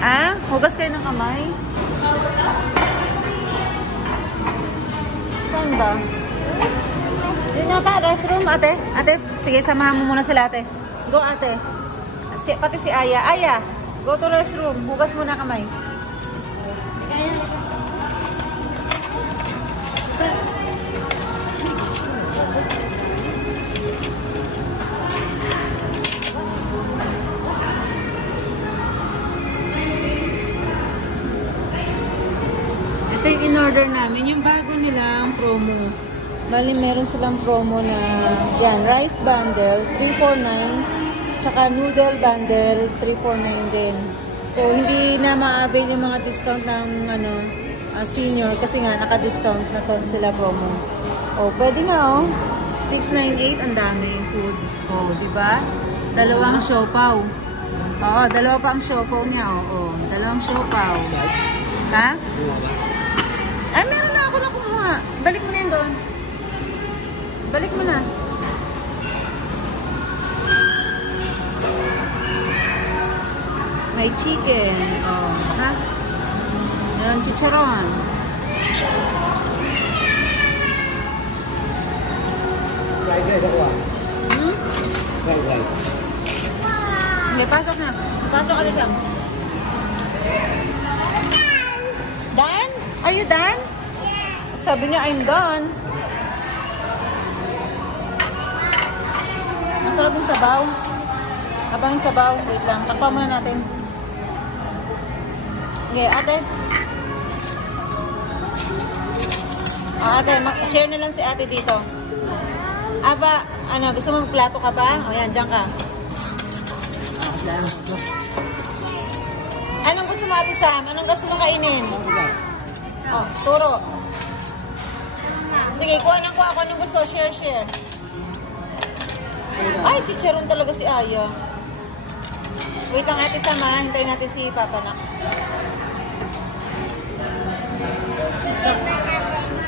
Ah? Hugas kayo ng kamay? Saan ba? Yun nata, restroom, ate. Ate, sige, samahan mo muna sila, ate. Go, ate. Pati si Aya. Aya, go to restroom. Hugas muna kamay. Ito yung in-order namin. Yung bago nilang promo. Bali, meron silang promo na, yan, rice bundle, 349. Tsaka noodle bundle, 349 din. So, hindi na ma-avail yung mga discount ng, senior. Kasi nga, naka-discount na to sila promo. O, pwede na, 698, ang daming food. O, diba? Dalawang siopaw. Oo, dalawa pa ang siopaw niya, o. Dalawang siopaw. Ha? Ay, meron na ako na kumuha. Balik mo na yan doon. Balik mo na. May chicken. Oh, ha? Meron chicharon. Fried rice ako ah. Hmm? Fried rice. Hindi, pasok na. Pasok ka na siya. Done? Are you done? Yes. Sabi niya, I'm done. Masarap yung sabaw. Abang yung sabaw. Wait lang. Takpan muna natin. Okay, ate. Ate, share na lang si ate dito. Aba, gusto mo magplato ka ba? O yan, dyan ka. Anong gusto mo, Ate Sam? Anong gusto mo kainin? Oh, turo. Sige, kuha ng kuha. Anong gusto? Share. Ay, chicharon talaga si Aya. Wait lang, Ate Sam, ha? Hintayin natin si Papa na.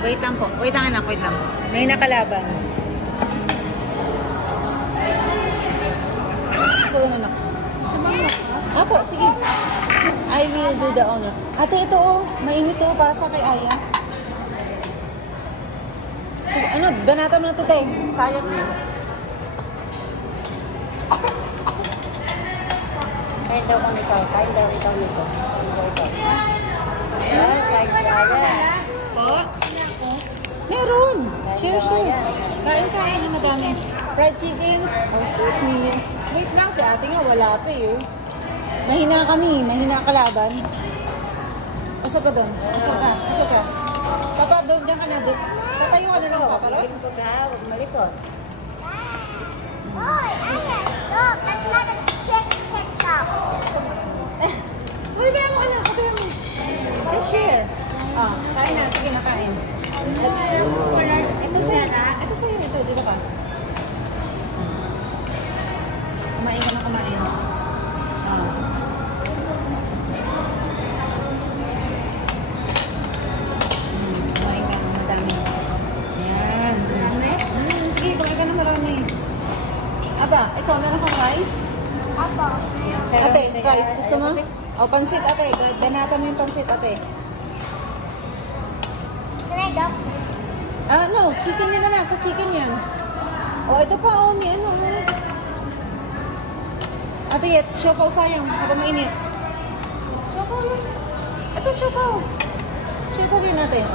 Wait lang po. Wait lang, anak. Wait lang. May nakalaban. So, ganun ako. Apo, sige. I will do the honor. Ate, ito mainit para sa kay Aya. So, banata mo na ito, te. Sayang na. Kain daw kami ito. Kain daw ito. Po? Meron. Share. Kain na madami. Fried chickens. Oh, sus me. Wait lang, si ate nga wala pa eh. Mahina kalaban. Pasok ka doon. Pasok ka. Papa, doon, dyan ka na doon. Tatayo ka na lang, Papa, no? Huwag malikot. Oh, Aya, look, that's not a ketchup. Uy, kaya mo. Just share. Kain na. Sige na, kain. Ito sa'yo. Dito ka. Kumain ka na kumain. Kumain ka na madami. Yan. Sige, kumain ka na marami. Aba, ikaw, meron kang rice? Apo. Ate, rice. Gusto mo? O, pansit, ate. Banata mo yung pansit, ate. Can I go? No. Chicken yan na lang. Sa chicken yan. O, ito pa, may ano. Ate, siopaw sayang. Habang mainit. Siopaw yun. Ito, siopaw. Siopaw yun natin.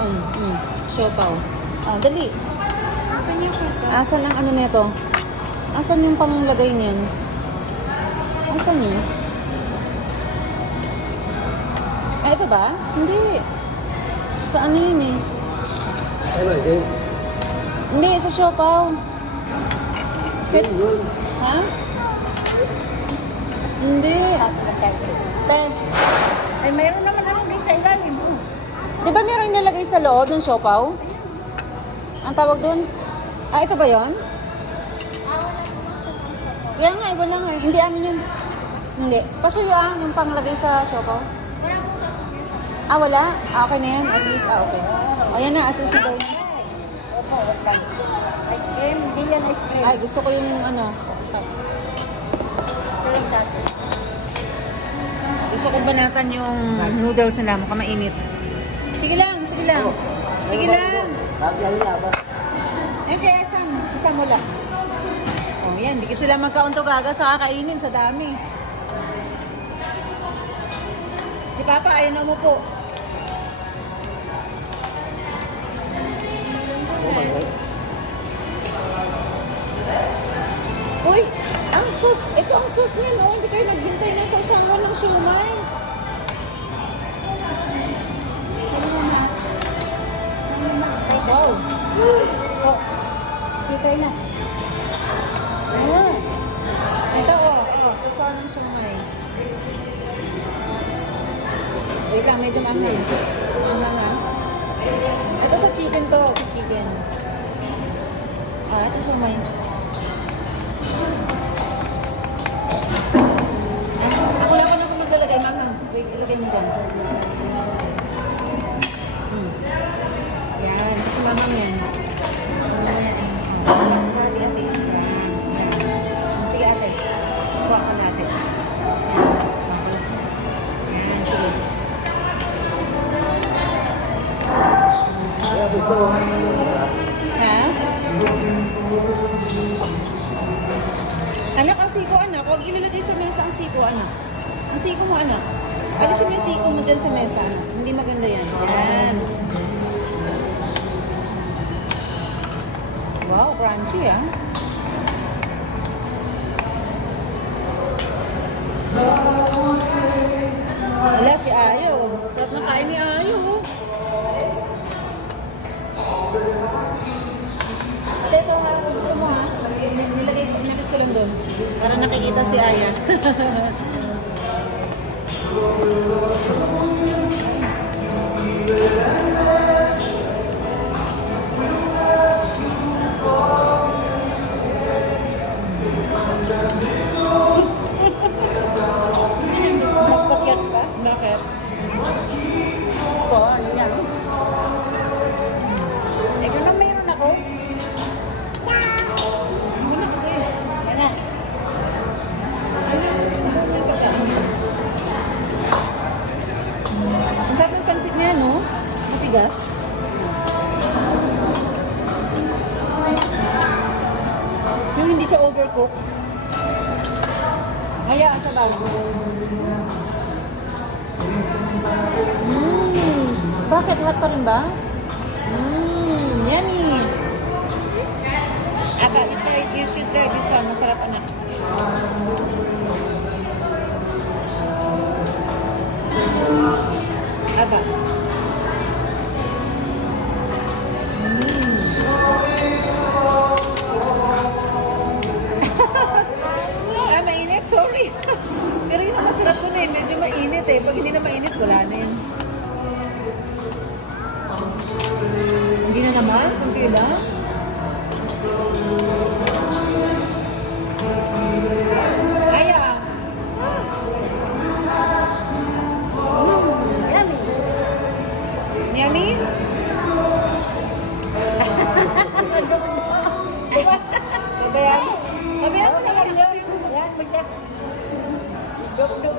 Siopaw. Dali. Asan ang ano nito? Asan yung panglagay niyan? Asan yun? Ito ba? Hindi. Sa ano yun eh? Hindi, sa siopaw. Ha? Hindi. Te. Ay, mayroon naman din sa ilalim. Di ba meron nilalagay sa loob ng siopaw? Ang tawag doon? Ito ba yon? Kaya nga, iba lang eh. Hindi amin yun. Hindi. Pasuyo yung panglagay sa siopaw. Wala? Okay na yan. As is, okay. O yan na, as is daw. Ice cream, hindi yan ice cream. Ay, gusto ko yung ano. Gusto kong banatan yung noodles nila. Mukhang mainit. Sige lang, sige lang. Sige lang. Yan kaya Sam, si Sam wala. Oh, yan. Di sila magkaunto gaga sa kakainin sa dami. Si Papa, ayaw na mo po. Uy, ang sauce. Ito ang sauce niya, no? Hindi kayo naghintay ng sausawan ng siomay. Wow. Oh, sipay na. Ito, sausawan ng siomay. Wait lang, medyo manghang. Manghang, ha? Ito sa chicken to, sa chicken. Ito siomay. Ako lang ako maglalagay, manghang. Wait, ilagay mo dyan. Yan, kasi manghang yan. Mamaya eh. Hati-hati. Yan. Sige ate. Kuha ka natin. Yan, sige. Ha? Anak, ang siko anak. Huwag ilalagay sa mesa ang siko anak. Ang siko mo anak. Alisin mo yung siko mo dyan sa mesa anak. Hindi maganda yan. Yan. Wow, crunchy ah. Wala si Ayo. Sarap ng kain ni Ayo. Ate, ito ha. Gusto mo ha. Inalis ko lang doon. Para nakikita si Aya. Magpakyat ka? Bakit? Oo, ano yan? Eh, kung na mayroon ako? Wala kasi. Yan. Sumbong mo yung pagkain. Ang sarap ng pansit niya, no? Matigas. Yung hindi siya overcook. Hayaan sa bago. Bakit? Hot pa rin ba? Yummy! Aba, you should try this one. Masarap anak. Aba. Mainit. Sorry. Pero yun ang masarap ko na eh. Medyo mainit eh. Pag hindi na mainit, wala na yun. Hindi na naman? Hindi ba? Aya. Yummy? Kabayaan? Kabayaan mo naman ako. Yan, magdak. Duk-duk.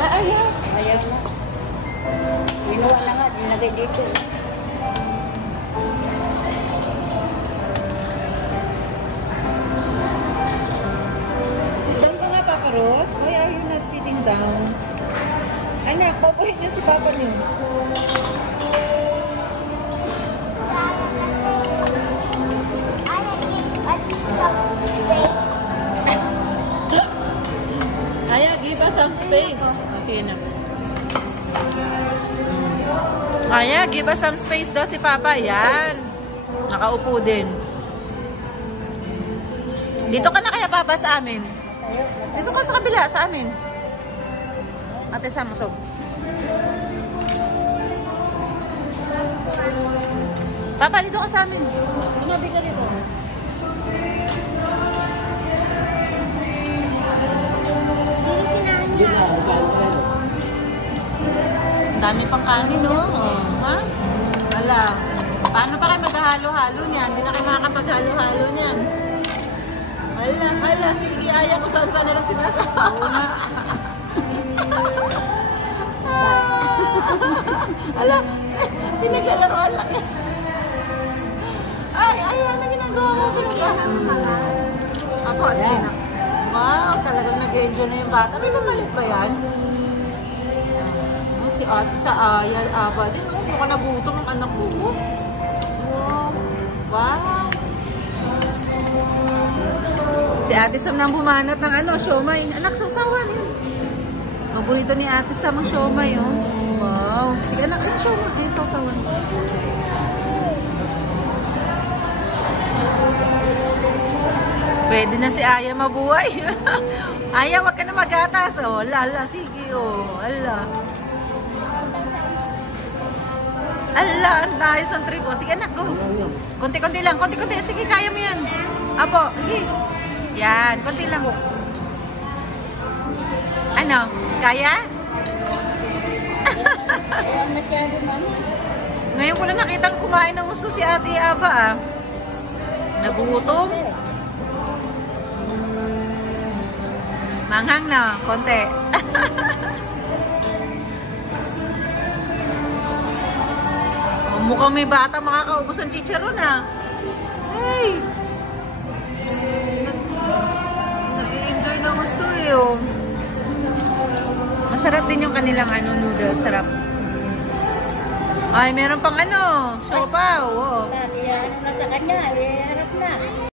Ayaw. Ayaw na. Ginawa na nga, dinagay dito. Sit down ka nga, Papa Ros. Why are you not sitting down? Anak, papuhin niyo si Papa niyo. Aya, give us some space. Oh, sige na. Aya, give us some space daw si Papa. Yan. Nakaupo din. Dito ka na kaya, Papa, sa amin? Dito ka sa kabila, sa amin. Ate Sam, usog. Papa, dito ka sa amin. Tumabi ka dito. Hindi na, kain. Ang dami pang kanin, no? Oh, ha? Wala. Paano pa kayo maghahalo-halo niyan? Hindi na kayo makakapaghalo-halo niyan. Hala, sige, ayaw ko saan-saan na lang sinasawa. Hala, pinaglalaroan lang yan. Ay, ayan na ginagawa ko. Apo, sige na. Wow, talagang nag-enjoy na yung bata. May mamalit ba yan? Si ate sa Aya, Aba din. Oh, mukhang nagutom ang anak ko. Wow. Wow. Si Ate Sam nang bumanat ng siomay. Anak, sausawan yun. Paborito ni Ate Sam ang siomay, oh. Wow. Sige, anak, siomay. Ay, sausawan. Pwede na si Aya mabuhay. Aya, wag ka na magatas. Oh, lala, sige, oh. Ala. Ala, ang nice ang trip. Oh, sige, anak, go. Konti-konti lang, konti-konti. Sige, kaya mo yan. Apo, sige. Yan, konti lang. Ano? Kaya? Ngayon ko na nakitang kumain ng gusto si Ate Aba, ah. Nagutom. Manghang na, konti. Mukhang may bata makakaubos ang chicharon, ah. Hey! Nag-i-enjoy na gusto eh, oh. Masarap din yung kanilang noodles, sarap. Ay, meron pang siopaw, oh. Iharap na sa kanya, iharap na.